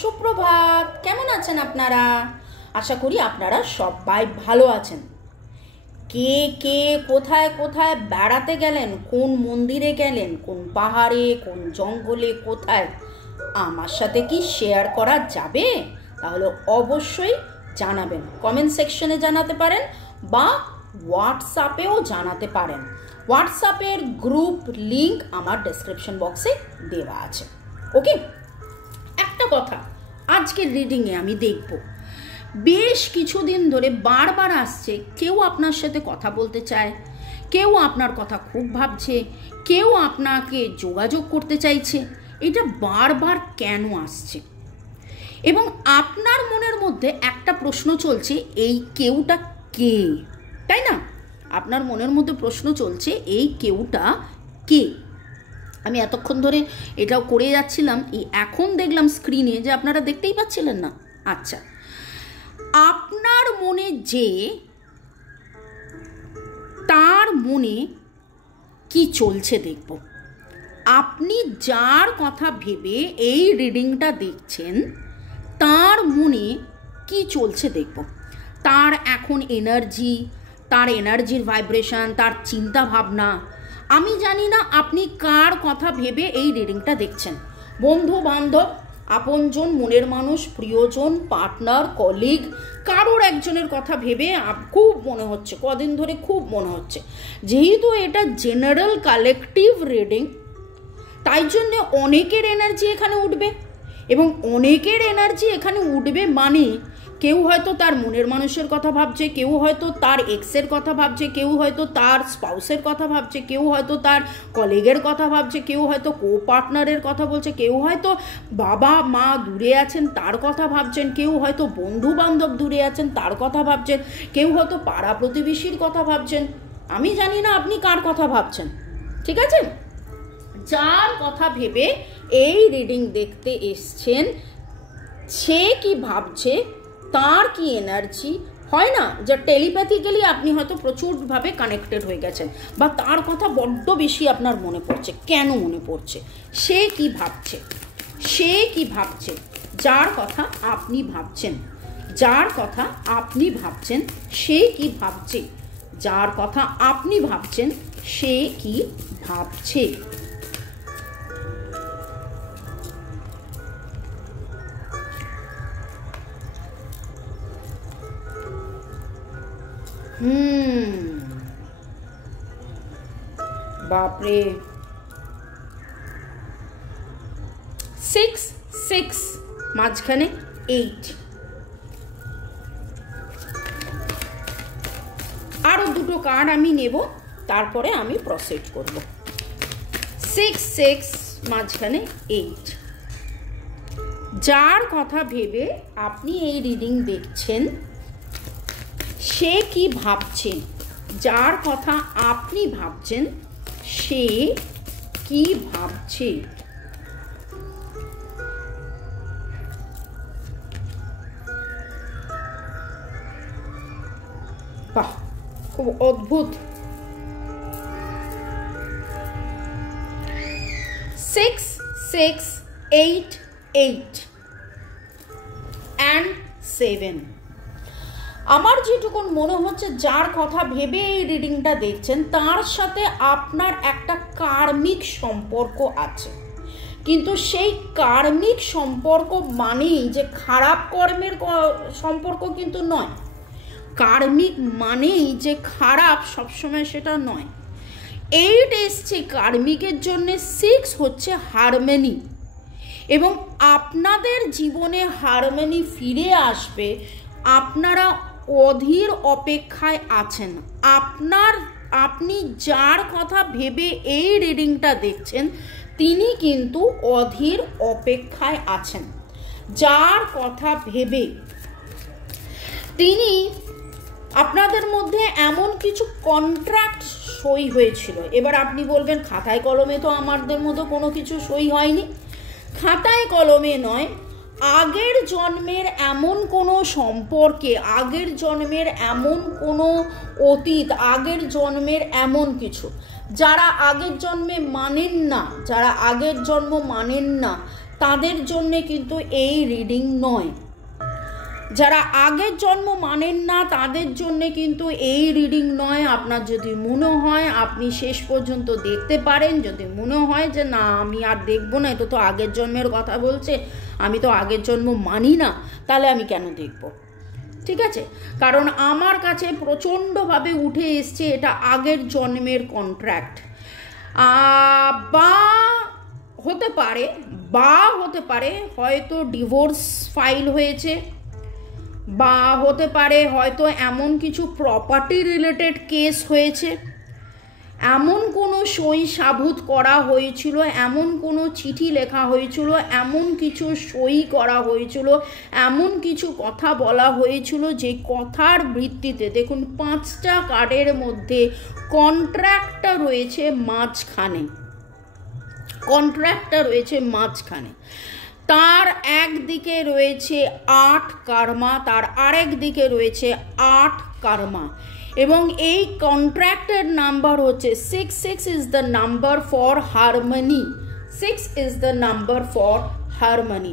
সুপ্রভাত। কেমন আছেন আপনারা? আশা করি আপনারা সবাই ভালো আছেন। কে কে কোথায় কোথায় বেড়াতে গেলেন, কোন মন্দিরে গেলেন, কোন পাহাড়ে, কোন জঙ্গলে, কোথায়, আমার সাথে কি শেয়ার করা যাবে? তাহলে অবশ্যই জানাবেন, কমেন্ট সেকশনে জানাতে পারেন বা হোয়াটসঅ্যাপেও জানাতে পারেন। হোয়াটসঅ্যাপের গ্রুপ লিংক আমার ডেসক্রিপশন বক্সে দেওয়া আছে। ওকে, একটা কথা আজকের রিডিংয়ে আমি দেখব, বেশ কিছুদিন ধরে বারবার আসছে, কেউ আপনার সাথে কথা বলতে চায়, কেউ আপনার কথা খুব ভাবছে, কেউ আপনাকে যোগাযোগ করতে চাইছে। এটা বারবার কেন আসছে? এবং আপনার মনের মধ্যে একটা প্রশ্ন চলছে, এই কেউটা কে? তাই না? আপনার মনের মধ্যে প্রশ্ন চলছে, এই কেউটা কে? আমি এতক্ষণ ধরে এটাও করে যাচ্ছিলাম, এখন দেখলাম স্ক্রিনে যে আপনারা দেখতেই পাচ্ছিলেন না। আচ্ছা, আপনার মনে যে, তার মনে কি চলছে দেখব। আপনি যার কথা ভেবে এই রিডিংটা দেখছেন, তার মনে কি চলছে দেখব। তার এখন এনার্জি, তার এনার্জির ভাইব্রেশন, তার চিন্তা ভাবনা। আমি জানি না আপনি কার কথা ভেবে এই রিডিংটা দেখছেন। বন্ধু বান্ধব, আপনজন, মনের মানুষ, প্রিয়জন, পার্টনার, কলিগ, কারোর একজনের কথা ভেবে খুব মনে হচ্ছে, কদিন ধরে খুব মনে হচ্ছে। যেহেতু এটা জেনারেল কালেকটিভ রিডিং, তাই জন্য অনেকের এনার্জি এখানে উঠবে, এবং অনেকের এনার্জি এখানে উঠবে মানে কেউ হয়তো তার মনের মানুষের কথা ভাবছে, কেউ হয়তো তার এক্সের কথা ভাবছে, কেউ হয়তো তার স্পাউসের কথা ভাবছে, কেউ হয়তো তার কলিগের কথা ভাবছে, কেউ হয়তো কো পার্টনারের কথা বলছে, কেউ হয়তো বাবা মা দূরে আছেন তার কথা ভাবছেন, কেউ হয়তো বন্ধু বান্ধব দূরে আছেন তার কথা ভাবছেন, কেউ হয়তো পাড়া প্রতিবেশীর কথা ভাবছেন। আমি জানি না আপনি কার কথা ভাবছেন, ঠিক আছে? যার কথা ভেবে এই রিডিং দেখতে এসছেন, সে কি ভাবছে, তার কি এনার্জি, হয় না যে টেলিপ্যাথিক্যালি আপনি হয়তো প্রচুরভাবে কানেক্টেড হয়ে গেছেন, বা তার কথা বড্ড বেশি আপনার মনে পড়ছে। কেন মনে পড়ছে? সে কি ভাবছে, সে কি ভাবছে, যার কথা আপনি ভাবছেন, যার কথা আপনি ভাবছেন, সে কি ভাবছে, যার কথা আপনি ভাবছেন, সে কি ভাবছে। বাপরে, 6 6 মাঝখানে 8। আরো দুটো কার্ড আমি নেব, তারপরে আমি প্রসিড করব। 6 6 মাঝখানে 8। যার কথা ভেবে আপনি এই রিডিং দেখছেন, সে কি ভাবছে, যার কথা আপনি ভাবছেন, সে কি ভাবছে। বাহ, খুব অদ্ভুত। 6 6 8 8 and 7। আমার যেটুকুন মনে হচ্ছে, যার কথা ভেবে এই রিডিংটা দেখছেন, তার সাথে আপনার একটা কার্মিক সম্পর্ক আছে। কিন্তু সেই কার্মিক সম্পর্ক মানেই যে খারাপ কর্মের সম্পর্ক কিন্তু নয়। কার্মিক মানেই যে খারাপ সবসময় সেটা নয়। 8 এসছে কার্মিকের জন্য, 6 হচ্ছে হারমোনি, এবং আপনাদের জীবনে হারমোনি ফিরে আসবে। আপনারা অধীর অপেক্ষায় আছেন। আপনি যার কথা ভেবে এই রিডিংটা দেখছেন, তিনি কিন্তু অধীর অপেক্ষায় আছেন। যার কথা ভেবে তিনি, আপনাদের মধ্যে এমন কিছু কন্ট্রাক্ট সই হয়েছিল। এবার আপনি বলবেন, খাতায় কলমে তো আমাদের মতো কোনো কিছু সই হয়নি। খাতায় কলমে নয়, আগের জন্মের এমন কোনো সম্পর্কে, আগের জন্মের এমন কোনো অতীত, আগের জন্মের এমন কিছু, যারা আগের জন্মে মানেন না, যারা আগের জন্ম মানেন না, তাদের জন্যে কিন্তু এই রিডিং নয়। যারা আগের জন্ম মানেন না তাদের জন্যে কিন্তু এই রিডিং নয়। আপনার যদি মনে হয় আপনি শেষ পর্যন্ত দেখতে পারেন, যদি মনে হয় যে না আমি আর দেখবো না, এটা তো আগের জন্মের কথা বলছে, আমি তো আগের জন্ম মানি না, তাহলে আমি কেন দেখব? ঠিক আছে, কারণ আমার কাছে প্রচণ্ডভাবে উঠে এসছে এটা আগের জন্মের কন্ট্রাক্ট। বা হতে পারে হয়তো ডিভোর্স ফাইল হয়েছে, বা হতে পারে হয়তো এমন কিছু প্রপার্টি রিলেটেড কেস হয়েছে, এমন কোনো সই সাবুত করা হয়েছিল, এমন কোনো চিঠি লেখা হয়েছিল, এমন কিছু সই করা হয়েছিল, এমন কিছু কথা বলা হয়েছিল যে কথার ভিত্তিতে দেখুন 5টা কার্ডের মধ্যে কন্ট্রাক্টটা রয়েছে মাঝখানে। তার একদিকে রয়েছে 8 কর্মা, তার আরেক দিকে রয়েছে 8 কর্মা, এবং এই কন্ট্রাক্টের নাম্বার হচ্ছে 6। 6 is the number for harmony. 6 is the number for harmony.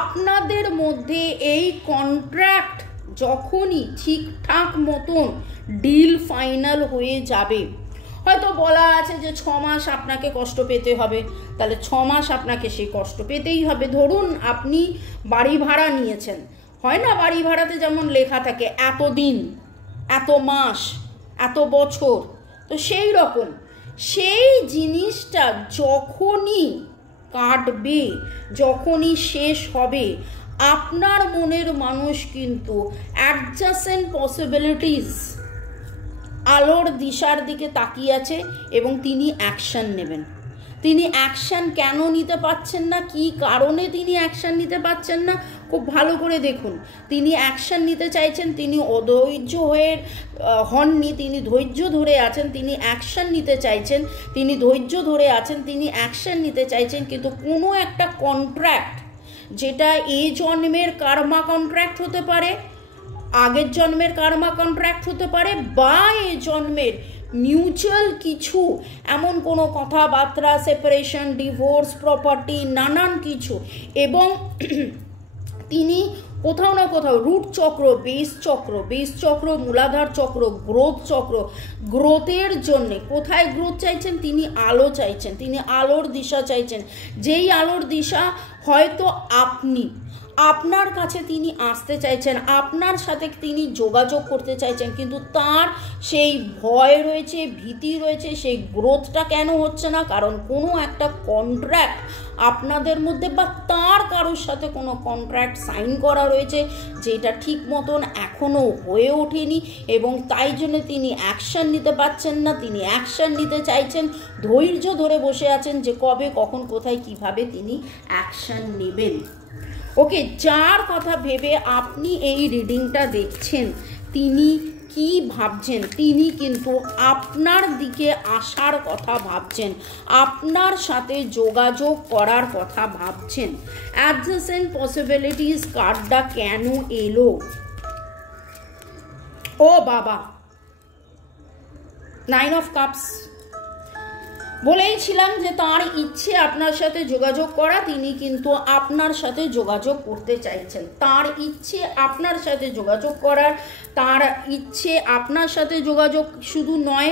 আপনাদের মধ্যে এই কন্ট্রাক্ট যখনই ঠিকঠাক মতন ডিল ফাইনাল হয়ে যাবে, হয়তো বলা আছে যে 6 মাস আপনাকে কষ্ট পেতে হবে, তাহলে 6 মাস আপনাকে সেই কষ্ট পেতেই হবে। ধরুন আপনি বাড়ি ভাড়া নিয়েছেন, হয় না বাড়ি ভাড়াতে যেমন লেখা থাকে এত দিন, এত মাস, এত বছর, তো সেই রকম সেই জিনিসটা যখনই কাটবে, যখনই শেষ হবে, আপনার মনের মানুষ কিন্তু অ্যাডজাসেন্ট পসিবিলিটিস আলোর দিশার দিকে তাকিয়ে আছে এবং তিনি অ্যাকশন নেবেন। তিনি অ্যাকশন কেন নিতে পারছেন না, কি কারণে তিনি অ্যাকশন নিতে পারছেন না, খুব ভালো করে দেখুন। তিনি অ্যাকশন নিতে চাইছেন, তিনি অধৈর্য হয়ে হননি, তিনি ধৈর্য ধরে আছেন, তিনি অ্যাকশন নিতে চাইছেন, তিনি ধৈর্য ধরে আছেন, তিনি অ্যাকশন নিতে চাইছেন, কিন্তু কোনো একটা কন্ট্রাক্ট, যেটা এই জন্মের কার্মা কন্ট্রাক্ট হতে পারে, আগের জন্মের কার্মা কন্ট্রাক্ট হতে পারে, বা এই জন্মের মিউচুয়াল কিছু এমন কোনো কথাবার্তা, সেপারেশন, ডিভোর্স, প্রপার্টি, নানান কিছু, এবং তিনি কোথাও না কোথাও রুট চক্র, বেস চক্র, মূলাধার চক্র, গ্রোথ চক্র, গ্রোথের জন্যে কোথায় গ্রোথ চাইছেন, তিনি আলো চাইছেন, তিনি আলোর দিশা চাইছেন। যেই আলোর দিশা হয়তো আপনার কাছে তিনি আসতে চাইছেন, আপনার সাথে তিনি যোগাযোগ করতে চাইছেন, কিন্তু তার সেই ভয় রয়েছে, ভীতি রয়েছে, সেই গ্রোথটা কেন হচ্ছে না? কারণ কোনো একটা কন্ট্রাক্ট আপনাদের মধ্যে বা তার কারোর সাথে কোনো কন্ট্রাক্ট সাইন করা রয়েছে যেটা ঠিক মতন এখনও হয়ে ওঠেনি, এবং তাই জন্য তিনি অ্যাকশন নিতে পারছেন না। তিনি অ্যাকশন নিতে চাইছেন, ধৈর্য ধরে বসে আছেন যে কবে, কখন, কোথায়, কিভাবে তিনি অ্যাকশন নেবেন। ওকে, যার কথা ভেবে আপনি এই রিডিংটা দেখছেন, তিনি কি ভাবছেন? তিনি কিন্তু আপনার দিকে আসার কথা ভাবছেন, আপনার সাথে যোগাযোগ করার কথা ভাবছেন। অ্যাডজাসেন্ট পসিবিলিটিস কার্ডটা কেন এলো? ও বাবা, 9 অফ কাপস। বলেইছিলাম যে তার ইচ্ছে আপনার সাথে যোগাযোগ করা, তিনি কিন্তু আপনার সাথে যোগাযোগ করতে চাইছেন। তার ইচ্ছে আপনার সাথে যোগাযোগ করার, তার ইচ্ছে আপনার সাথে যোগাযোগ শুধু নয়।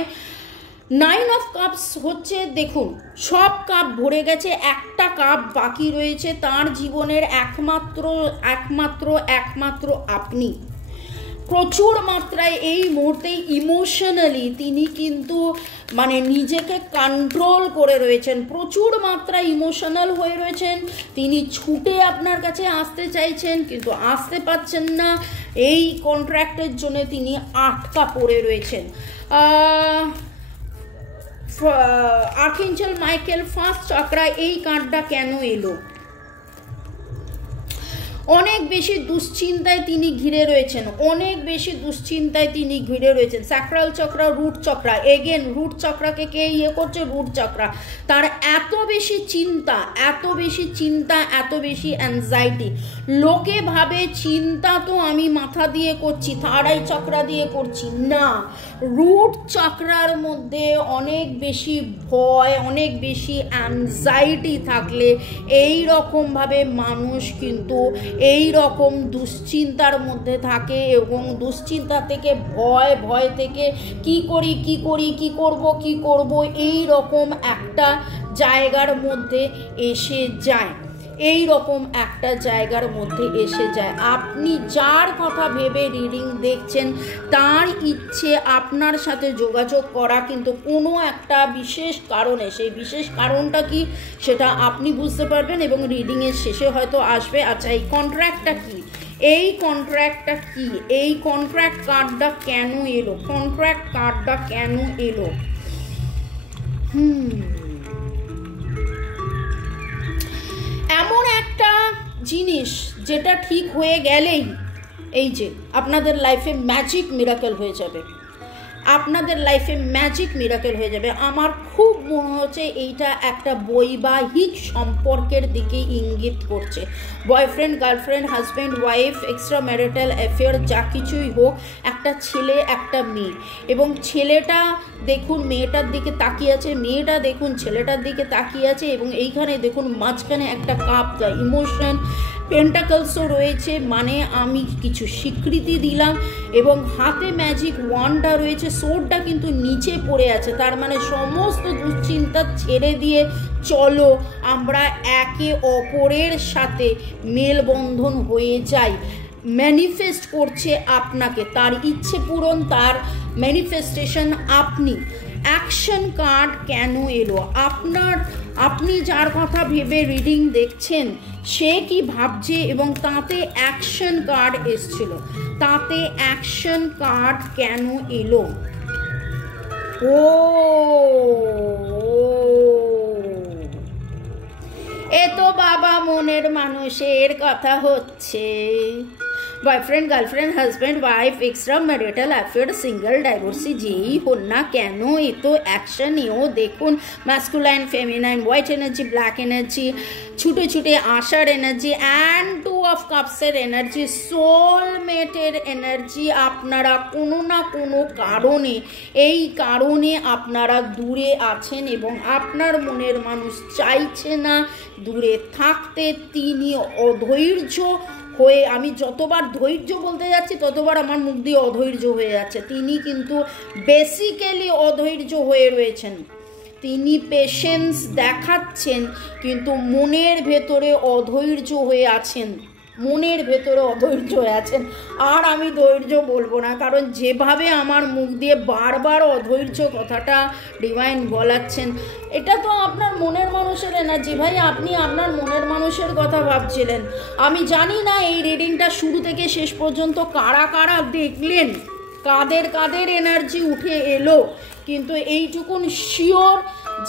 9 অফ কাপস হচ্ছে, দেখুন সব কাপ ভরে গেছে, একটা কাপ বাকি রয়েছে। তার জীবনের একমাত্র আপনি। প্রচুর মাত্রায় এই মুহূর্তে ইমোশনালি তিনি কিন্তু নিজেকে কন্ট্রোল করে রয়েছেন, প্রচুর মাত্রায় ইমোশনাল হয়ে রয়েছেন। তিনি ছুটে আপনার কাছে আসতে চাইছেন কিন্তু আসতে পারছেন না, এই কন্ট্রাক্টের জন্য তিনি আটকা পড়ে রয়েছেন। আর্কএঞ্জেল মাইকেল, ফার্স্ট চক্রা, এই কার্ডটা কেন এলো? অনেক বেশি দুশ্চিন্তায় তিনি ঘিরে রয়েছেন, অনেক বেশি দুশ্চিন্তায় তিনি ঘিরে রয়েছেন। Sacral chakra, root chakra, again root চক্রাকে কে ইয়ে করছে? রুট চক্রা। তার এত বেশি চিন্তা, এত বেশি চিন্তা, এত বেশি অ্যাংজাইটি। লোকে ভাবে চিন্তা তো আমি মাথা দিয়ে করছি, থার্ড আই চক্রা দিয়ে করছি, না, রুট চক্রার মধ্যে অনেক বেশি ভয়, অনেক বেশি অ্যাংজাইটি থাকলে এই রকমভাবে মানুষ কিন্তু এই রকম দুশ্চিন্তার মধ্যে থাকে, এবং দুশ্চিন্তা থেকে ভয় থেকে কি করি কি করি, কি করব এই রকম একটা জায়গার মধ্যে এসে যায়, এই রকম একটা জায়গার মধ্যে এসে যায়। আপনি যার কথা ভেবে রিডিং দেখছেন তার ইচ্ছে আপনার সাথে যোগাযোগ করা, কিন্তু কোনো একটা বিশেষ কারণে, সেই বিশেষ কারণটা কি সেটা আপনি বুঝতে পারবেন এবং রিডিংয়ের শেষে হয়তো আসবে। আচ্ছা, এই কন্ট্রাক্টটা কি? এই কন্ট্রাক্টটা কি? এই কন্ট্রাক্ট কার্ডটা কেন এলো? কন্ট্রাক্ট কার্ডটা কেন এলো? এমন একটা জিনিস যেটা ঠিক হয়ে গেলেই এই যে আপনাদের লাইফে ম্যাজিক মিরাকেল হয়ে যাবে, আপনাদের লাইফে ম্যাজিক মিরাকেল হয়ে যাবে। আমার খুব মনে হচ্ছে এইটা একটা বৈবাহিক সম্পর্কের দিকে ইঙ্গিত করছে। Boyfriend, girlfriend, husband, wife, extra marital affair, যা কিছুই হোক, একটা ছেলে একটা মেয়ে, এবং ছেলেটা দেখুন মেয়েটার দিকে তাকিয়ে আছে, মেয়েটা দেখুন ছেলেটার দিকে তাকিয়ে আছে, এবং এইখানে দেখুন মাঝখানে একটা কাপ, দ্য ইমোশন, পেন্টাকলসও রয়েছে, মানে আমি কিছু স্বীকৃতি দিলাম, এবং হাতে ম্যাজিক ওয়ান্ডটা রয়েছে, সোর্ডটা কিন্তু নিচে পড়ে আছে, তার মানে সমস্ত দুশ্চিন্তা ছেড়ে দিয়ে চলো আমরা একে অপরের সাথে মেলবন্ধন হয়ে যাই। ম্যানিফেস্ট করছে আপনাকে, তার ইচ্ছে পূরণ, তার ম্যানিফেস্টেশন আপনি। অ্যাকশন কার্ড কেন এলো? আপনি যার কথা ভেবে রিডিং দেখছেন সে কি ভাবছে, এবং তাতে অ্যাকশন কার্ড এসছিল, তাতে অ্যাকশন কার্ড কেন এলো? এ তো বাবা মনের মানুষের কথা হচ্ছে। Boyfriend, girlfriend, husband, wife, extra marital affair, single, divorcee, যেই হন না কেন এ তো অ্যাকশন। এও দেখুন masculine, feminine, white energy, black energy, ছুটে ছুটে আসার এনার্জি, অ্যান্ড টু অফ কাপসের এনার্জি, সোলমেটের এনার্জি। আপনারা কোনো না কোনো কারণে, এই কারণে আপনারা দূরে আছেন এবং আপনার মনের মানুষ চাইছে না দূরে থাকতে, তিনি অধৈর্য হয়ে, আমি যতবার ধৈর্য বলতে যাচ্ছি ততবার আমার মুখ দিয়ে অধৈর্য হয়ে যাচ্ছে, তিনি কিন্তু বেসিক্যালি অধৈর্য হয়ে রয়েছেন, তিনি পেশেন্স দেখাচ্ছেন কিন্তু মনের ভেতরে অধৈর্য হয়ে আছেন, মনের ভেতরে অধৈর্য হয়ে আছেন। আর আমি ধৈর্য বলবো না, কারণ যেভাবে আমার মুখ দিয়ে বারবার অধৈর্য কথাটা ডিভাইন বলাচ্ছেন, এটা তো আপনার মনের মানুষের এনার্জি। ভাই, আপনি আপনার মনের মানুষের কথা ভাবছিলেন। আমি জানি না এই রিডিংটা শুরু থেকে শেষ পর্যন্ত কারা কারা দেখলেন, কাদের কাদের এনার্জি উঠে এলো, কিন্তু এইটুকুন শিওর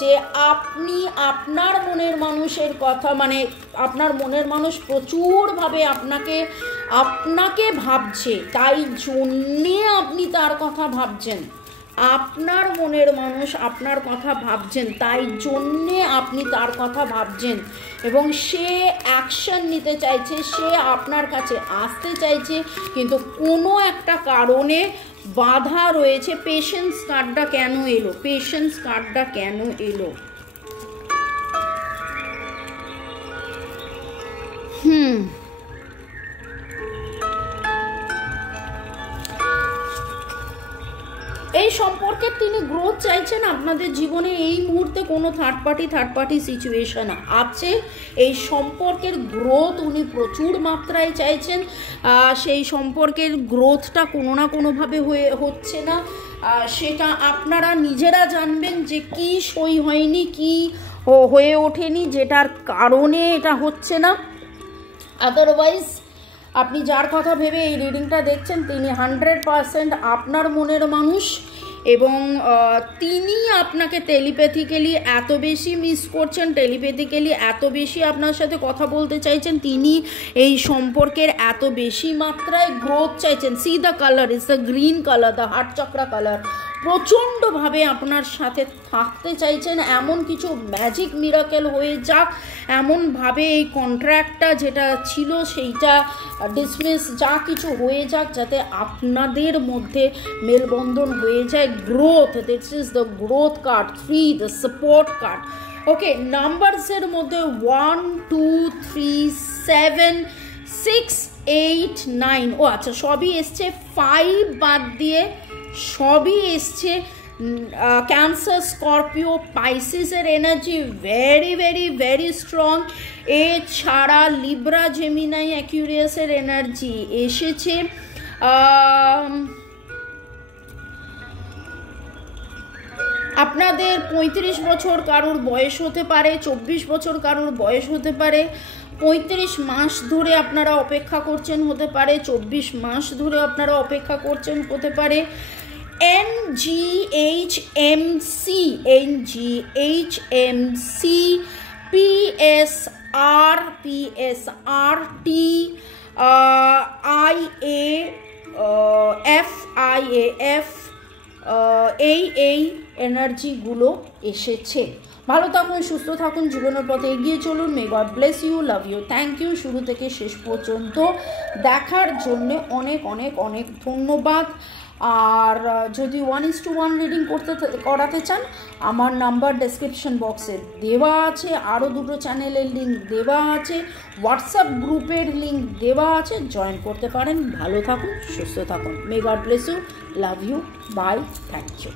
যে আপনি আপনার মনের মানুষের কথা, মানে আপনার মনের মানুষ প্রচুরভাবে আপনাকে ভাবছে, তাই জন্যে আপনি তার কথা ভাবছেন। আপনার মনের মানুষ আপনার কথা ভাবছেন, তাই জন্যে আপনি তার কথা ভাবছেন, এবং সে অ্যাকশন নিতে চাইছে, সে আপনার কাছে আসতে চাইছে, কিন্তু কোনো একটা কারণে বাধা রয়েছে। পেশেন্স কার্ডটা কেন এলো? পেশেন্স কার্ডটা কেন এলো? এই সম্পর্কে তিনি গ্রোথ চাইছেন। আপনাদের জীবনে এই মুহূর্তে কোনো থার্ড পার্টি সিচুয়েশন আছে, এই সম্পর্কের গ্রোথ উনি প্রচুর মাত্রায় চাইছেন। সেই সম্পর্কের গ্রোথটা কোনো না কোনোভাবে হচ্ছে না, সেটা আপনারা নিজেরা জানবেন যে কি সই হয়নি, কি হয়ে ওঠেনি, যেটার কারণে এটা হচ্ছে না। আদারওয়াইজ আপনি যার কথা ভেবে এই রিডিংটা দেখছেন তিনি 100% আপনার মনের মানুষ, এবং তিনি আপনাকে টেলিপ্যাথিক্যালি এত বেশি মিস করছেন, টেলিপ্যাথিক্যালি এত বেশি আপনার সাথে কথা বলতে চাইছেন, তিনি এই সম্পর্কের এত বেশি মাত্রায় গ্রোথ চাইছেন। C the colour is the green colour, the heart chakra colour. প্রচণ্ডভাবে আপনার সাথে থাকতে চাইছেন, এমন কিছু ম্যাজিক মিরাকেল হয়ে যাক, এমনভাবে এই কন্ট্রাক্টটা যেটা ছিল সেইটা ডিসমিস যা কিছু হয়ে যাক, যাতে আপনাদের মধ্যে মেলবন্ধন হয়ে যায়। Growth, this is the growth card, 3 the support card. Okay, নাম্বারসের মধ্যে 1 2 3 7 6 8 9, ও আচ্ছা সবই এসছে 5 বাদ দিয়ে, সবই এসছে ক্যান্সার, স্করপিও, পাইসিসের energy very very very strong. এছাড়া লিব্রা, জেমিনাই, অ্যাকুরিয়াসের এনার্জি এসেছে। আপনাদের 35 বছর কারোর বয়স হতে পারে, 24 বছর কারোর বয়স হতে পারে, 35 মাস ধরে আপনারা অপেক্ষা করছেন হতে পারে, 24 মাস ধরে আপনারা অপেক্ষা করছেন হতে পারে। NGHMC, NGHMC, PSR, PSRT, IAF, IAF, এই এনার্জিগুলো এসেছে। ভালো থাকুন, সুস্থ থাকুন, জীবনের পথে এগিয়ে চলুন। May God bless you, love you, thank you. শুরু থেকে শেষ পর্যন্ত দেখার জন্য অনেক অনেক অনেক ধন্যবাদ। আর যদি 1:1 রিডিং করাতে চান, আমার নাম্বার ডেসক্রিপশন বক্সে দেওয়া আছে, আরও 2টো চ্যানেলের লিঙ্ক দেওয়া আছে, হোয়াটসঅ্যাপ গ্রুপের লিঙ্ক দেওয়া আছে, জয়েন করতে পারেন। ভালো থাকুন, সুস্থ থাকুন। May God bless you, love you, bye, thank you.